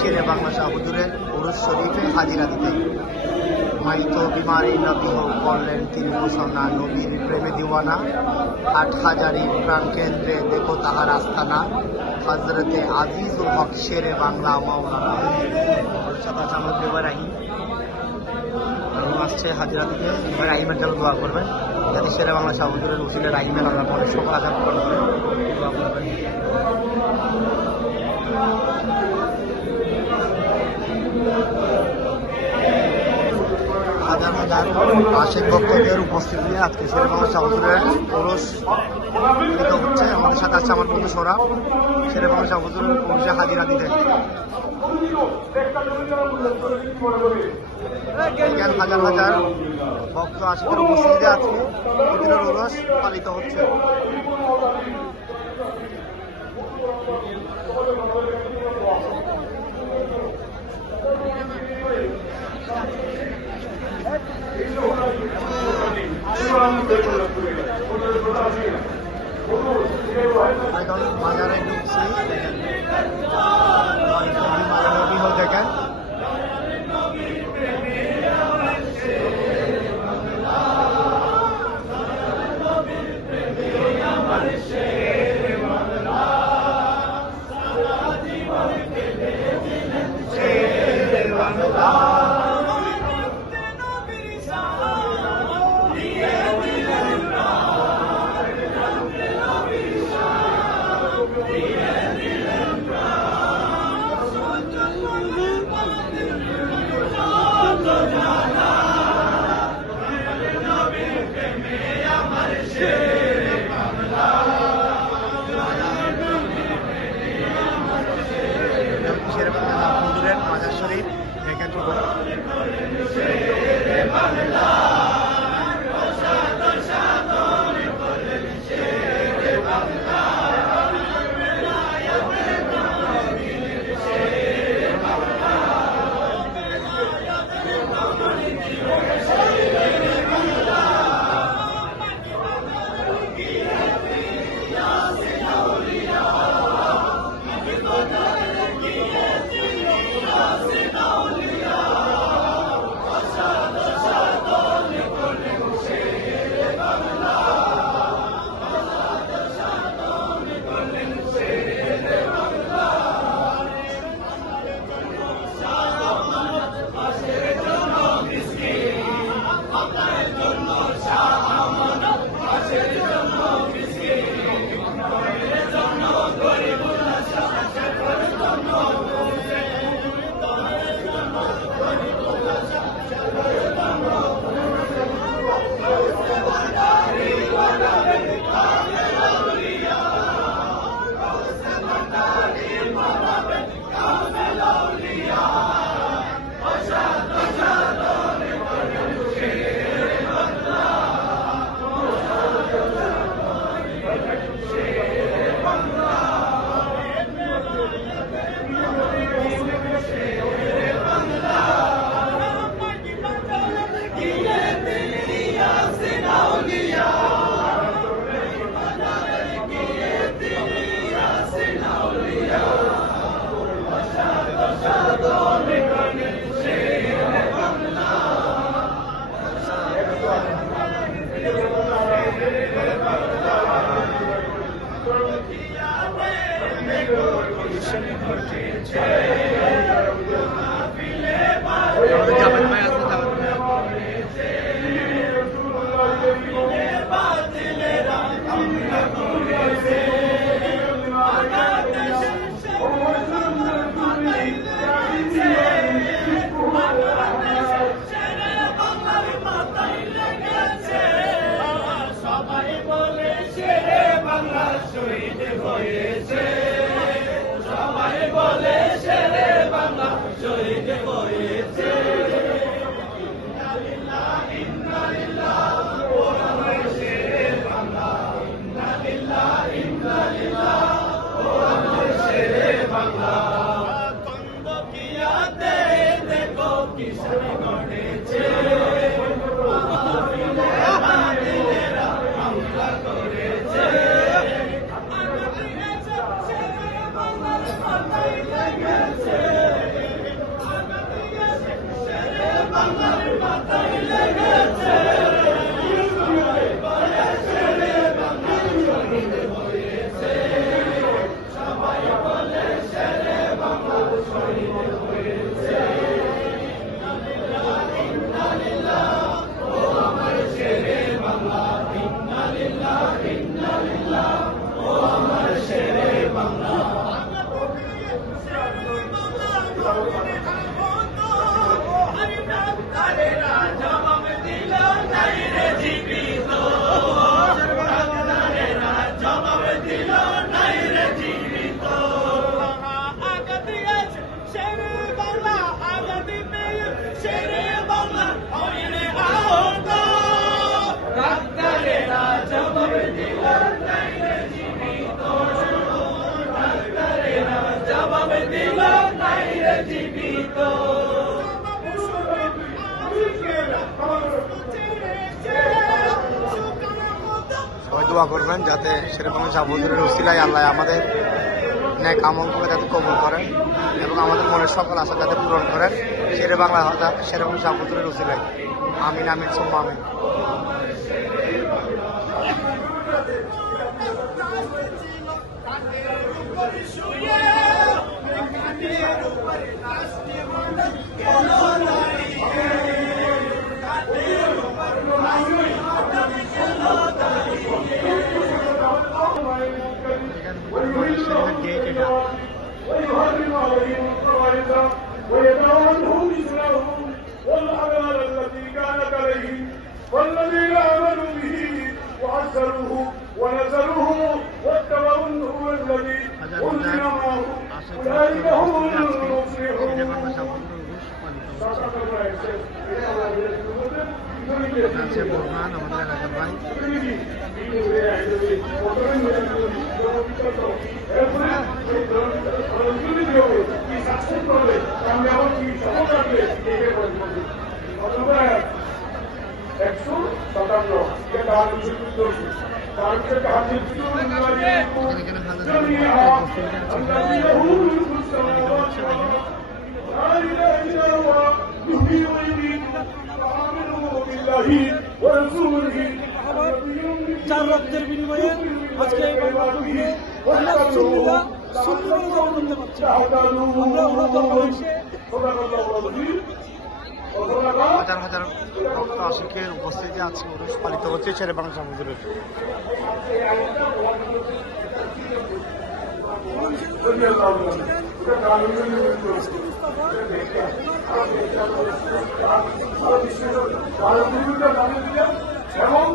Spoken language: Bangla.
শেরে বাংলা শাহ হুজুরের উরুস শরীফে হাজিরা দিতে। মাইত বিমারি নবী হোক করলেন তিনি মুসলমান, নবীর প্রেমে দিওয়ানা, হাট হাজারির প্রাণ কেন্দ্রে দেখো তাহার আস্তানা, হজরতে আজিজুল হক শেরে বাংলা মাওলানা। সাথে আছে আমরা রাহিম আসছে হাজিরা দিতে। রাহিমের জন্য দোয়া করবেন যাতে শেরে বাংলা শাহ হুজুরের উসিলে রাহিমের আল্লাহ পরে সকল আজাদ করবেন, দোয়া করবেন। হাজার হাজার আশিক ভক্তদের উপস্থিতি আজকে শেরে বাংলা শাহ হুজুরের ওরস হচ্ছে। আমাদের সাথে আছে আমার বন্ধু সৌরভ, শেরে বাংলা শাহ হুজুরের ওরসে হাজিরা দিতে। হাজার হাজার ভক্ত আশিকের উপস্থিতিতে আজকে হুজুরের ওরস পালিত হচ্ছে। এখন বাজারে ঢুকছি, দেখেন দেখেন হুজুরের মাজার শরীফ এখান থেকে। সবাই দোয়া করবেন যাতে সেরকম সাবুজুরের উসিলায় আল্লাহ আমাদের ন্যাক আমলগুলো যাতে কবুল করেন এবং আমাদের মনের সকল আশা যাতে পূরণ করেন শেরে বাংলা সেরকম সাবুজুরের উসিলায়। আমিন আমিন সুম্মা আমিন। ويحرم عليهم الفواحش ويدع عنهم إثمهم والأغلال التي كانت عليهم والذين آمنوا به وعزروه ونزلوه واتبعوا النور الذي أنزل معه أولئك هم المفلحون. বোরহান আমাদের এলাকার ভাই চার রক্তের বিনিময়ে আজকে এই বাংলাদেশে আমরা সুন্নিরা সুন্নি বলে জবাব করতে পারছি। আমরা ওনাদের বয়সে হাজার হাজার ভক্ত আশিকের উপস্থিতি আছে উরুস পালিত হচ্ছে শেরে বাংলা সাবুজুরের। এবং